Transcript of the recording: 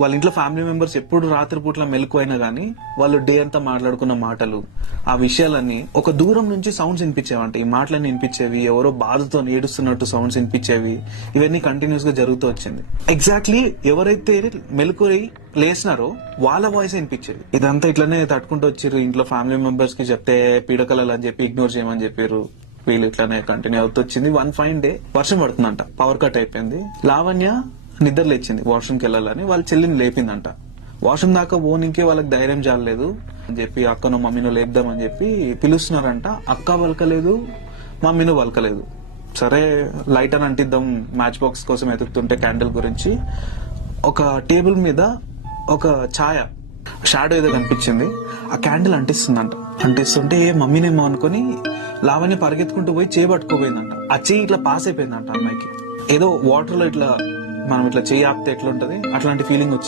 వాళ్ళ ఇంట్లో family members ఎప్పుడు రాత్రిపూట్ల మెలకు అయినా గానీ వాళ్ళు డే అంతా మాట్లాడుకున్న మాటలు, ఆ విషయాలన్నీ ఒక దూరం నుంచి సౌండ్స్ వినిపించేవంట. ఈ మాటలన్నీ వినిపించేవి, ఎవరో బాధతో ఏడుస్తున్నట్టు సౌండ్స్ వినిపించేవి. ఇవన్నీ కంటిన్యూస్ గా జరుగుతూ వచ్చింది. ఎగ్జాక్ట్లీ ఎవరైతే మెలకువై లేచినారో వాళ్ళ వాయిస్ వినిపించేది. ఇదంతా ఇట్లనే తట్టుకుంటూ వచ్చారు. ఇంట్లో ఫ్యామిలీ మెంబర్స్ కి చెప్తే పీడకలలు అని చెప్పి ఇగ్నోర్ చేయమని చెప్పారు. వీళ్ళు ఇట్లానే కంటిన్యూ అవుతూ వచ్చింది. వన్ ఫైన్ డే వర్షం పడుతుందంట, పవర్ కట్ అయిపోయింది. లావణ్య నిద్ర లేచింది వాష్రూమ్కి వెళ్ళాలని. వాళ్ళ చెల్లిని లేపిందంట. వాష్రూమ్ దాకా పోనీకే వాళ్ళకి ధైర్యం చాలలేదు అని చెప్పి అక్కను మమ్మీను లేపుదామని చెప్పి పిలుస్తున్నారంట. అక్క వలకలేదు, మమ్మీను వలకలేదు. సరే లైట్ అని అంటిద్దాం మ్యాచ్ బాక్స్ కోసం ఎదుగుతుంటే క్యాండిల్ గురించి ఒక టేబుల్ మీద ఒక ఛాయ షాడో ఏదో కనిపించింది. ఆ క్యాండిల్ అంటిస్తుందంట. అంటిస్తుంటే మమ్మీనేమో అనుకుని లావణ్య పరిగెత్తుకుంటూ పోయి చేయి పట్టుకోపోయిందంట. ఆ చేయి ఇట్లా పాస్ అయిపోయిందంట అమ్మాయికి. ఏదో వాటర్ లో ఇట్లా మనం ఇట్లా చేయి ఆపితే ఎట్లుంటది అట్లాంటి ఫీలింగ్ వచ్చింది.